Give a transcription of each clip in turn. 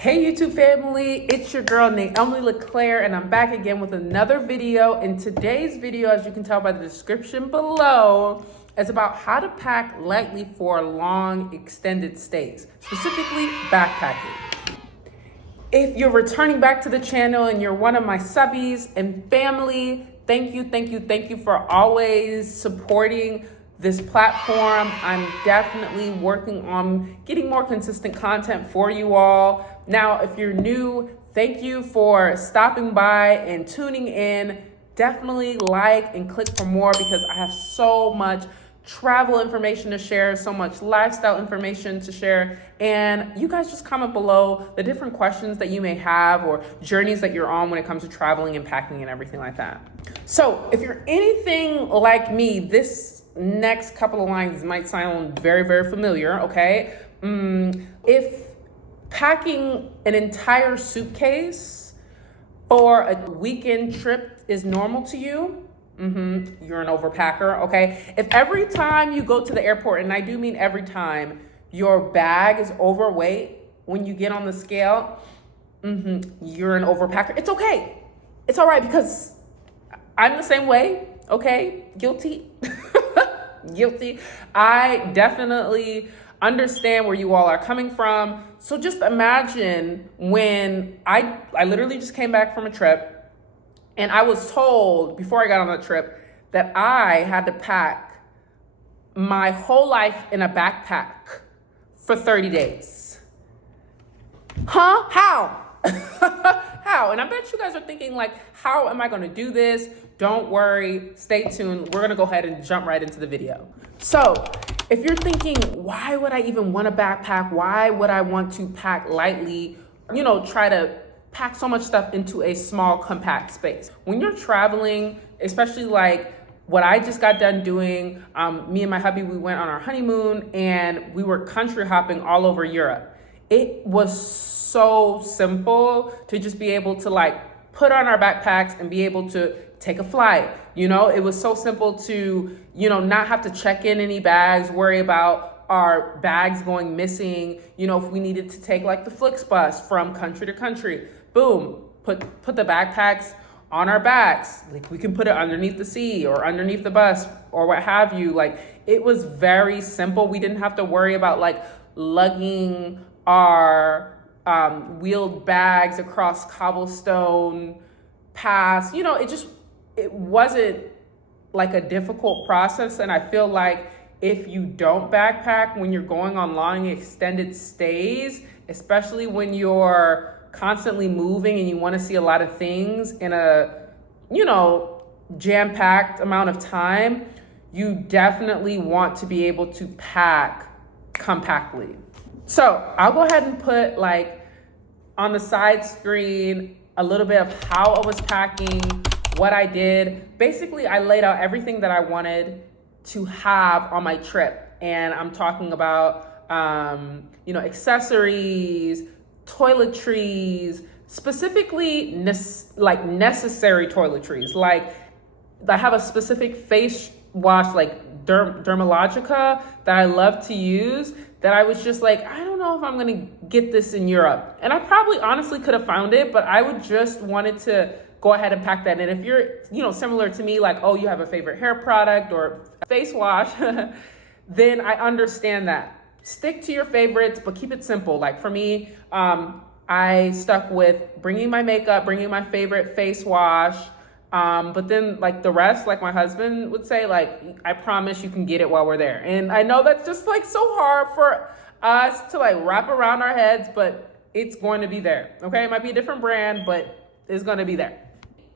Hey YouTube family, it's your girl Naomi LeClair and I'm back again with another video. In today's video, as you can tell by the description below, is about how to pack lightly for long extended stays, specifically backpacking. If you're returning back to the channel and you're one of my subbies and family, thank you for always supporting this platform. I'm definitely working on getting more consistent content for you all. Now, if you're new, thank you for stopping by and tuning in. Definitely like and click for more because I have so much travel information to share, so much lifestyle information to share. And you guys just comment below the different questions that you may have or journeys that you're on when it comes to traveling and packing and everything like that. So if you're anything like me, this next couple of lines might sound very familiar, okay? If packing an entire suitcase for a weekend trip is normal to you, you're an overpacker, okay? If every time you go to the airport, and I do mean every time, your bag is overweight when you get on the scale, you're an overpacker. It's okay. It's all right because I'm the same way, okay? Guilty. Guilty. I definitely understand where you all are coming from. So just imagine when I literally just came back from a trip and I was told before I got on the trip that I had to pack my whole life in a backpack for 30 days. Huh? How? How? And I bet you guys are thinking like, how am I going to do this? Don't worry, stay tuned. We're going to go ahead and jump right into the video. So if you're thinking, why would I even want a backpack? Why would I want to pack lightly? You know, try to pack so much stuff into a small, compact space. When you're traveling, especially like what I just got done doing, me and my hubby, we went on our honeymoon and we were country hopping all over Europe. It was so simple to just be able to like put on our backpacks and be able to take a flight. You know, it was so simple to, not have to check in any bags, worry about our bags going missing. You know, if we needed to take like the Flixbus from country to country, boom, put the backpacks on our backs. Like we can put it underneath the seat or underneath the bus or what have you. Like it was very simple. We didn't have to worry about like lugging our wheeled bags across cobblestone paths. It wasn't like a difficult process. And I feel like if you don't backpack when you're going on long extended stays, especially when you're constantly moving and you want to see a lot of things in a, jam-packed amount of time, you definitely want to be able to pack compactly. So I'll go ahead and put like on the side screen a little bit of how I was packing, what I did. Basically, I laid out everything that I wanted to have on my trip. And I'm talking about, accessories, toiletries, specifically necessary toiletries. Like I have a specific face wash, like Dermalogica, that I love to use, that I was just like, I don't know if I'm gonna get this in Europe. And I probably honestly could have found it, but I would just wanted to go ahead and pack that in. If you're, similar to me, like, oh, you have a favorite hair product or face wash, then I understand that. Stick to your favorites, but keep it simple. Like for me, I stuck with bringing my makeup, bringing my favorite face wash, but then like the rest, like my husband would say, like, I promise you can get it while we're there. And I know that's just like so hard for us to like wrap around our heads, but it's going to be there. Okay. It might be a different brand, but it's going to be there.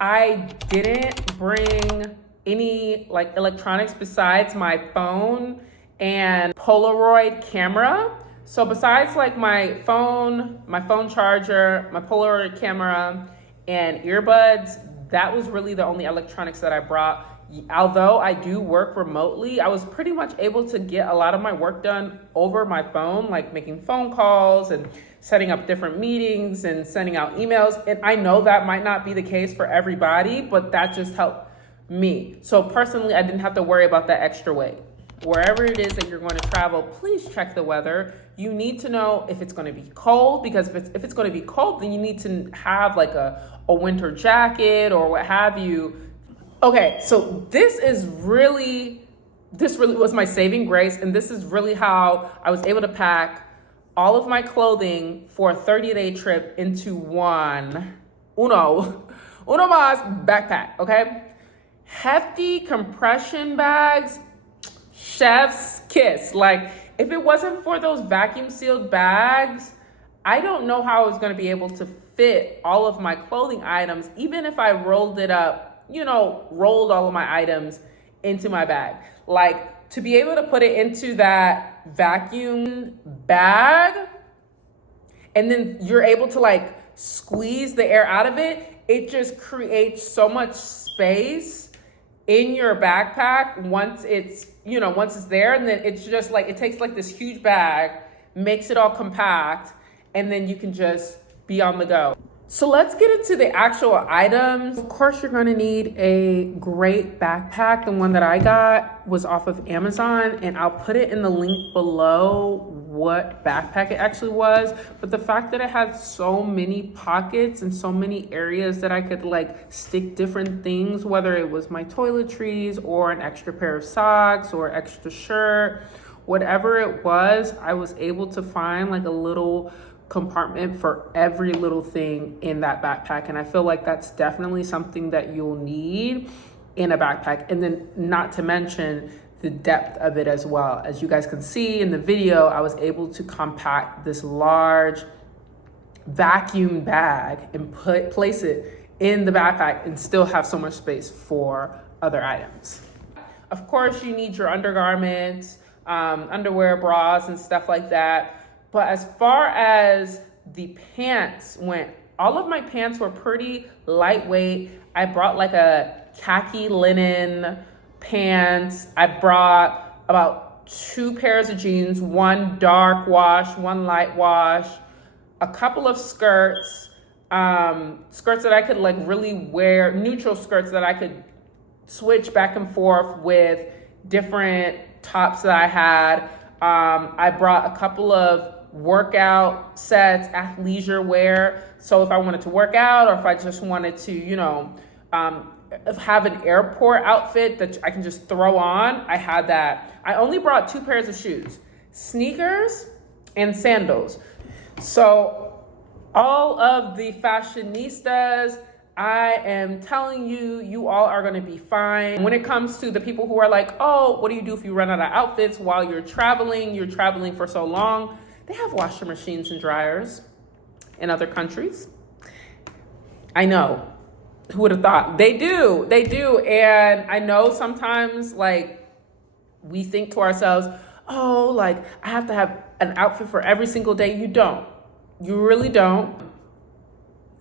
I didn't bring any like electronics besides my phone and Polaroid camera. So besides like my phone charger, my Polaroid camera and earbuds, that was really the only electronics that I brought. Although I do work remotely, I was pretty much able to get a lot of my work done over my phone, like making phone calls and setting up different meetings and sending out emails. And I know that might not be the case for everybody, but that just helped me. So personally, I didn't have to worry about that extra weight. wherever it is that you're going to travel, please check the weather. You need to know if it's going to be cold, because if it's going to be cold, then you need to have like a winter jacket or what have you. Okay, so this really was my saving grace, and this is really how I was able to pack all of my clothing for a 30-day trip into uno mas backpack, okay? Hefty compression bags, chef's kiss. Like, if it wasn't for those vacuum sealed bags, I don't know how I was gonna be able to fit all of my clothing items, even if I rolled it up, rolled all of my items into my bag. Like, to be able to put it into that vacuum bag, and then you're able to like squeeze the air out of it, it just creates so much space in your backpack once it's there. And then it's just like, it takes like this huge bag, makes it all compact, and then you can just be on the go. So let's get into the actual items. Of course, you're gonna need a great backpack. The one that I got was off of Amazon, and I'll put it in the link below what backpack it actually was. But the fact that it had so many pockets and so many areas that I could like stick different things, whether it was my toiletries or an extra pair of socks or extra shirt, whatever it was, I was able to find like a little compartment for every little thing in that backpack. And I feel like that's definitely something that you'll need in a backpack. And then not to mention the depth of it as well. As you guys can see in the video, I was able to compact this large vacuum bag and place it in the backpack and still have so much space for other items. Of course, you need your undergarments, underwear, bras, and stuff like that. But as far as the pants went, all of my pants were pretty lightweight. I brought like a khaki linen pants. I brought about 2 pairs of jeans, one dark wash, one light wash, a couple of skirts, skirts that I could like really wear, neutral skirts that I could switch back and forth with different tops that I had. I brought a couple of workout sets, athleisure wear. So if I wanted to work out, or if I just wanted to, have an airport outfit that I can just throw on, I had that. I only brought 2 pairs of shoes, sneakers and sandals. So all of the fashionistas, I am telling you, you all are gonna be fine. When it comes to the people who are like, oh, what do you do if you run out of outfits while you're traveling for so long? They have washer machines and dryers in other countries. I know, who would have thought? They do. And I know sometimes like we think to ourselves, oh, like I have to have an outfit for every single day. You don't, you really don't.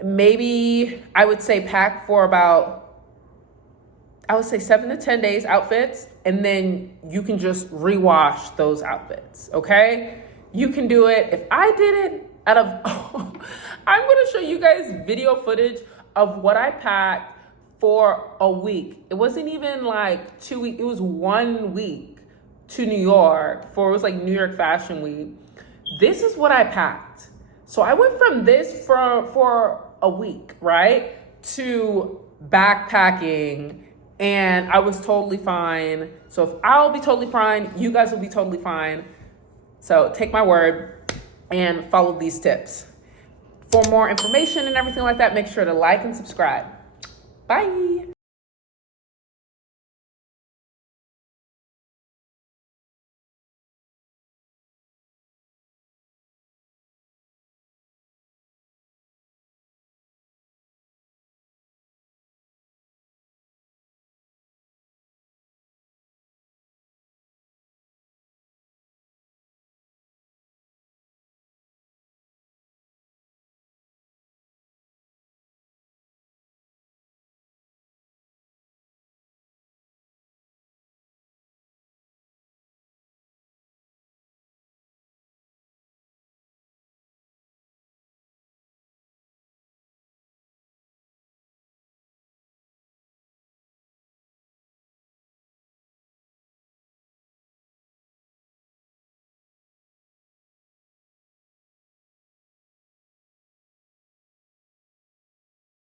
Maybe I would say pack for about, 7 to 10 days outfits, and then you can just rewash those outfits, okay? You can do it. If I did it I'm gonna show you guys video footage of what I packed for a week. It wasn't even like 2 weeks, it was 1 week to New York it was like New York Fashion Week. This is what I packed. So I went from this for a week, right, to backpacking, and I was totally fine. So if I'll be totally fine, you guys will be totally fine. So take my word and follow these tips. For more information and everything like that, make sure to like and subscribe. Bye.